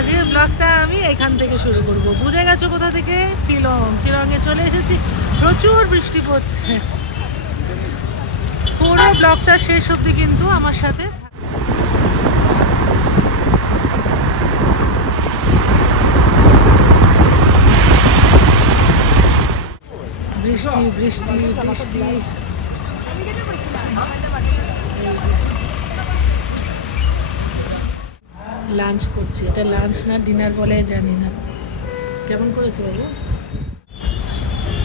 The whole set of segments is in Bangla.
আজকের ব্লগটা আমি এখান থেকে শুরু করব। বুঝে গেছো কোথা থেকে? শিলং। শিলংয়ে চলে এসেছি। প্রচুর বৃষ্টি পড়ছে। পুরো ব্লগটা শেষ অবধি কিন্তু আমার সাথে বৃষ্টি বৃষ্টি বৃষ্টি। লাঞ্চ করছি। এটা লাঞ্চ না ডিনার বলে জানি না। কেমন করেছে বাবু?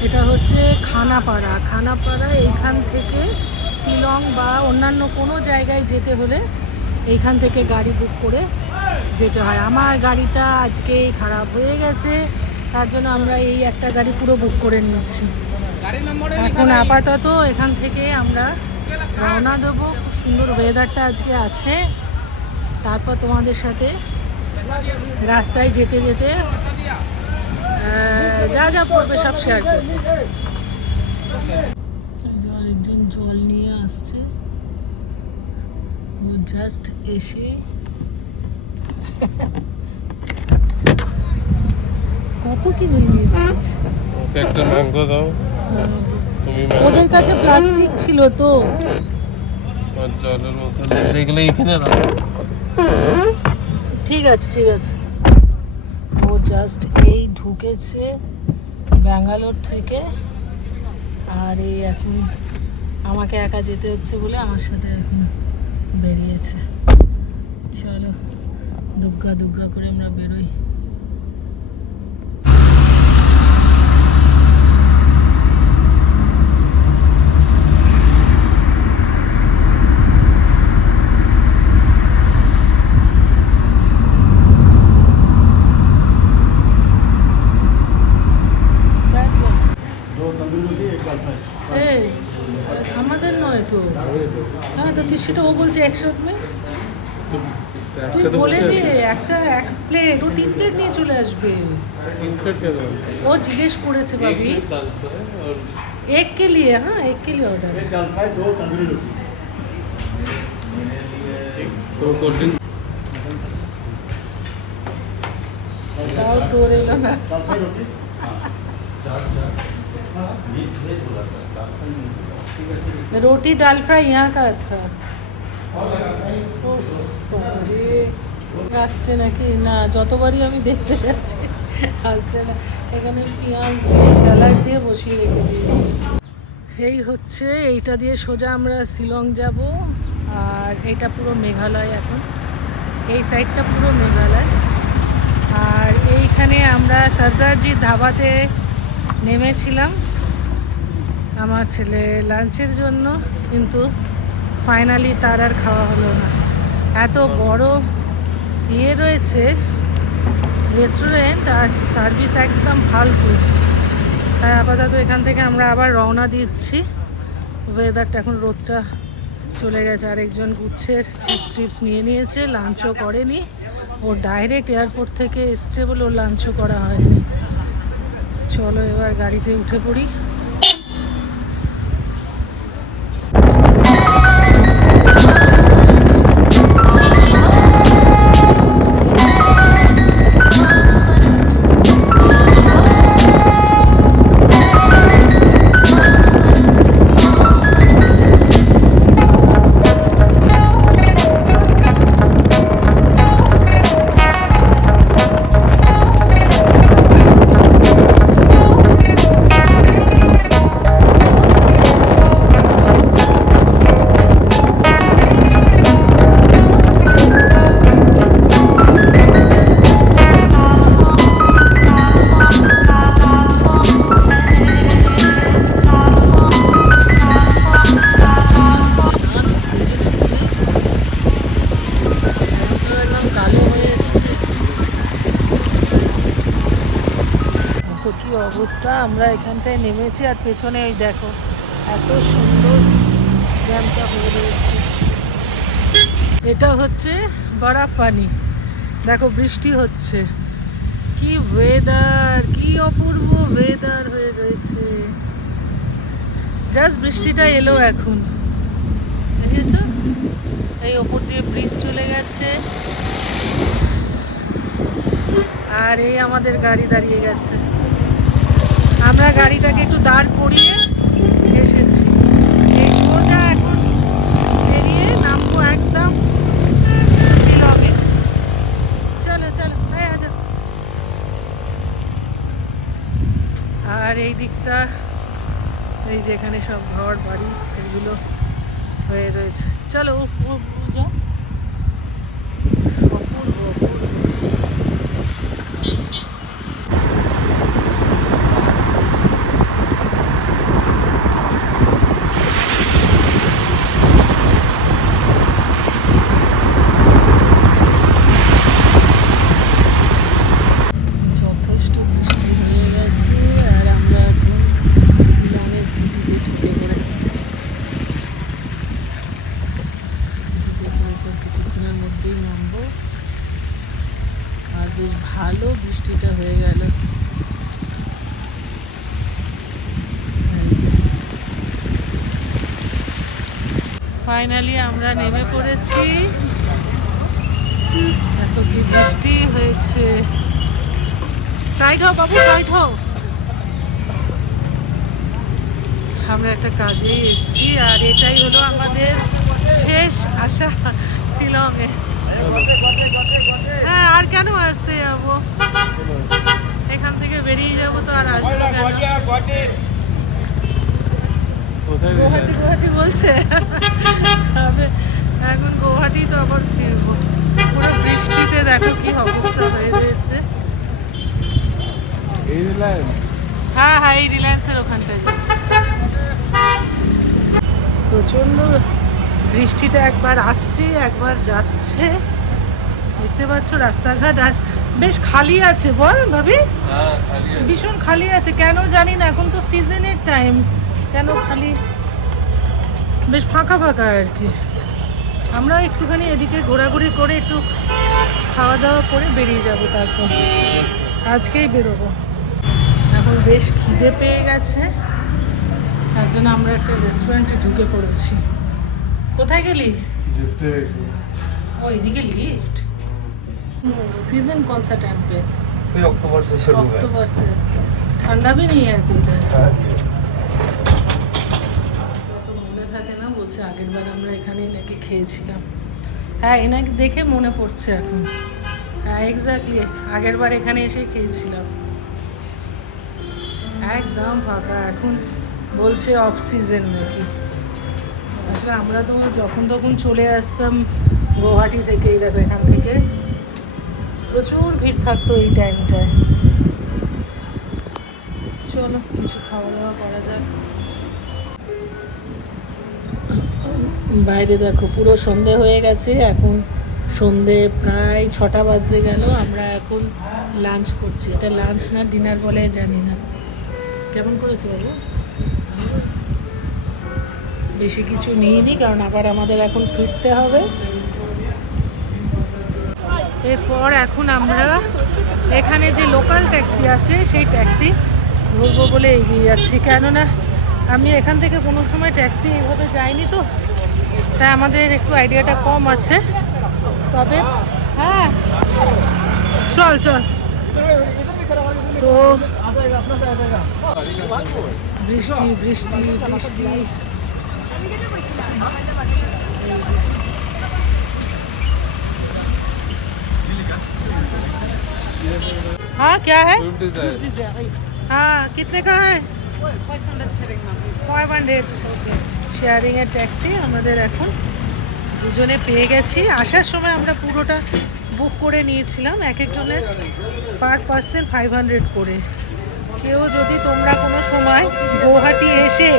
এটা হচ্ছে খানাপাড়া। খানাপাড়া এইখান থেকে শিলং বা অন্যান্য কোনো জায়গায় যেতে হলে এইখান থেকে গাড়ি বুক করে যেতে হয়। আমার গাড়িটা আজকেই খারাপ হয়ে গেছে। তার জন্য আমরা এই একটা গাড়ি পুরো বুক করে নিয়েছি। এখন আপাতত এখান থেকে আমরা রওনা দেবো। খুব সুন্দর ওয়েদারটা আজকে আছে। তারপর তোমাদের সাথে রাস্তায় যেতে যেতে যা যা পড়বে সব শেয়ার করব। আরেকজন জল নিয়ে আসছে। ও জাস্ট এসে কত কি নিয়ে নিয়েছিস? ওকে একটা ম্যাঙ্গো দাও। তুমি ওদের কাছে প্লাস্টিক ছিল তো। জলের বোতল এগুলো এখানে রাখো। ঠিক আছে ঠিক আছে। ও জাস্ট এই ঢুকেছে ব্যাঙ্গালোর থেকে। আর এই এখন আমাকে একা যেতে হচ্ছে বলে আমার সাথে এখন বেরিয়েছে। চলো, দুগ্গা দুগ্গা করে আমরা বেরোই। এই আমাদের নয় তো। হ্যাঁ তো তুই সেটা ও বলছে একশো তুই বলে দে একটা এক প্লেট ও তিন প্লেট নিয়ে চলে আসবে। ও জিজ্ঞেস করেছে ভাবি। এক কে লিয়ে হ্যাঁ এক কে লিয়ে অর্ডার তাও তোর এলো না। रोटी रोटी दाल फ्राई यहाँ का था উফ, বাবারে। আসছে নাকি না যতবারই আমি দেখতে যাচ্ছি আসছে না এখানে পেঁয়াজ দিয়ে স্যালাড দিয়ে বসিয়ে রেখে দিয়েছি এই হচ্ছে এইটা দিয়ে সোজা আমরা শিলং যাব আর এটা পুরো মেঘালয় এখন এই সাইডটা পুরো মেঘালয় আর এইখানে আমরা সর্দারজি ধাবাতে নেমেছিলাম আমার ছেলে লাঞ্চের জন্য, কিন্তু ফাইনালি তার আর খাওয়া হলো না। এত বড় ইয়ে রয়েছে রেস্টুরেন্ট আর সার্ভিস একদম ফালতু। তাই আপাতত এখান থেকে আমরা আবার রওনা দিচ্ছি। ওয়েদারটা এখন রোদটা চলে গেছে, আরেকজন গুচ্ছের চিপস টিপস নিয়ে নিয়েছে লাঞ্চও করেনি। ও ডাইরেক্ট এয়ারপোর্ট থেকে এসছে বলে ও লাঞ্চও করা হয়নি। চলো এবার গাড়িতে উঠে পড়ি। অবস্থা। আমরা এখানটায় নেমেছি আর পেছনে ওই দেখো, এত সুন্দর ড্যামটা হয়ে রয়েছে। এটা হচ্ছে বড়া পানি দেখো, বৃষ্টি হচ্ছে। কি ওয়েদার কি অপূর্ব ওয়েদার হয়ে রয়েছে। জাস্ট বৃষ্টিটা এলো এখন। দেখেছ? এই ওপর দিয়ে ব্রিজ চলে গেছে। আর এই আমাদের গাড়ি দাঁড়িয়ে গেছে। আমরা গাড়িটাকে একটু দাঁড় করিয়ে এসেছি। এখন নামবো চলো চলো এই আজা আর এই দিকটা, এই যে এখানে সব ঘর বাড়ি, এগুলো হয়ে রয়েছে। চলো ও ও ও যাও অপূর্ব অপূর্ব যথেষ্ট বৃষ্টি হয়ে গেছে আর আমরা এখন শিলংয়ের সিটিতে ঢুকে পড়েছি দেখলাম স্যার কিছুক্ষণের মধ্যেই নামবো আর বেশ ভালো বৃষ্টিটা হয়ে গেল। ফাইনালি আমরা নেমে পড়েছি। এত কি বৃষ্টি হয়েছে। সাইড হও বাবু সাইড হও। আমরা একটা কাজেই এসেছি আর এটাই হলো আমাদের শেষ আশা শিলংয়ে। হ্যাঁ আর কেন আসতে যাব? এখান থেকে বেরিয়ে যাব তো আর আসব গুয়াহাটি গুয়াহাটি বলছে। এখন গুয়াহাটি তো আবার ফিরবো। পুরো বৃষ্টিতে দেখো কি অবস্থা হয়ে রয়েছে। হ্যাঁ হ্যাঁ এই রিলায়েন্সের ওখানটায় যাব। বৃষ্টিটা একবার আসছে একবার যাচ্ছে। দেখতে পাচ্ছ রাস্তাঘাট আর বেশ খালি আছে বল ভাবি? হ্যাঁ। ভীষণ খালি আছে কেন জানি না এখন তো সিজনের টাইম কেন খালি? বেশ ফাঁকা ফাঁকা আর কি। আমরা একটুখানি এদিকে ঘোরাঘুরি করে একটু খাওয়া দাওয়া করে বেরিয়ে যাব তারপর। আজকেই বেরোবো। এখন বেশ খিদে পেয়ে গেছে। তার জন্য আমরা একটা রেস্টুরেন্টে ঢুকে পড়েছি। কোথায় গেলি জিপটে এসে। ও এদিকে লিফট सीजन कौन सा टाइम पे ये अक्टूबर से शुरू है अक्टूबर से ठंडा भी नहीं है अभी इधर তো মনে থাকে না বলছে আগের বার আমরা এখানেই নাকি খেয়েছিলাম হ্যাঁ এনাকে দেখে মনে পড়ছে এখন হ্যাঁ এক্স্যাক্টলি আগের বার এখানে এসে খেয়েছিলাম একদম ফাঁকা এখন বলছে অফ সিজন নাকি আসলে আমরা তো যখন তখন চলে আসতাম গুয়াহাটি থেকে দেখো এখান থেকে। প্রচুর ভিড় থাকতো এই টাইমটায় চলো, কিছু খাওয়া দাওয়া করা যাক। বাইরে দেখো, পুরো সন্ধে হয়ে গেছে। এখন সন্ধে প্রায় ছটা বাজতে গেল। আমরা এখন লাঞ্চ করছি। এটা লাঞ্চ না ডিনার বলে জানি না। কেমন করেছে বাবু? বেশি কিছু নিইনি, কারণ আবার আমাদের এখন ফিরতে হবে। এরপর এখন আমরা এখানে যে লোকাল ট্যাক্সি আছে, সেই ট্যাক্সি ধরবো বলে এগিয়ে যাচ্ছি। কেননা আমি এখান থেকে কোনো সময় ট্যাক্সি এইভাবে যাইনি তো, তাই আমাদের একটু আইডিয়াটা কম আছে। তবে হ্যাঁ চল চল। তো বৃষ্টি বৃষ্টি বৃষ্টি। हाँ क्या है Swift Desire। हाँ कितने का है ফাইভ হান্ড্রেড ওকে শেয়ারিং এর ট্যাক্সি আমাদের এখন দুজনে পেয়ে গেছি আসার সময় আমরা পুরোটা বুক করে নিয়েছিলাম এক একজনের পার পার্সন ফাইভ হান্ড্রেড করে কেউ যদি তোমরা কোনো সময় গুয়াহাটি এসে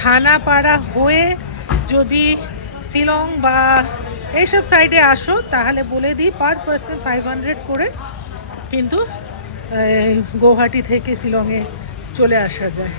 খানাপাড়া হয়ে যদি শিলং বা এইসব সাইডে আসো, তাহলে বলে দিই পার পার্সন ফাইভ হান্ড্রেড করে কিন্তু গৌহাটি থেকে শিলংয়ে চলে আসা যায়।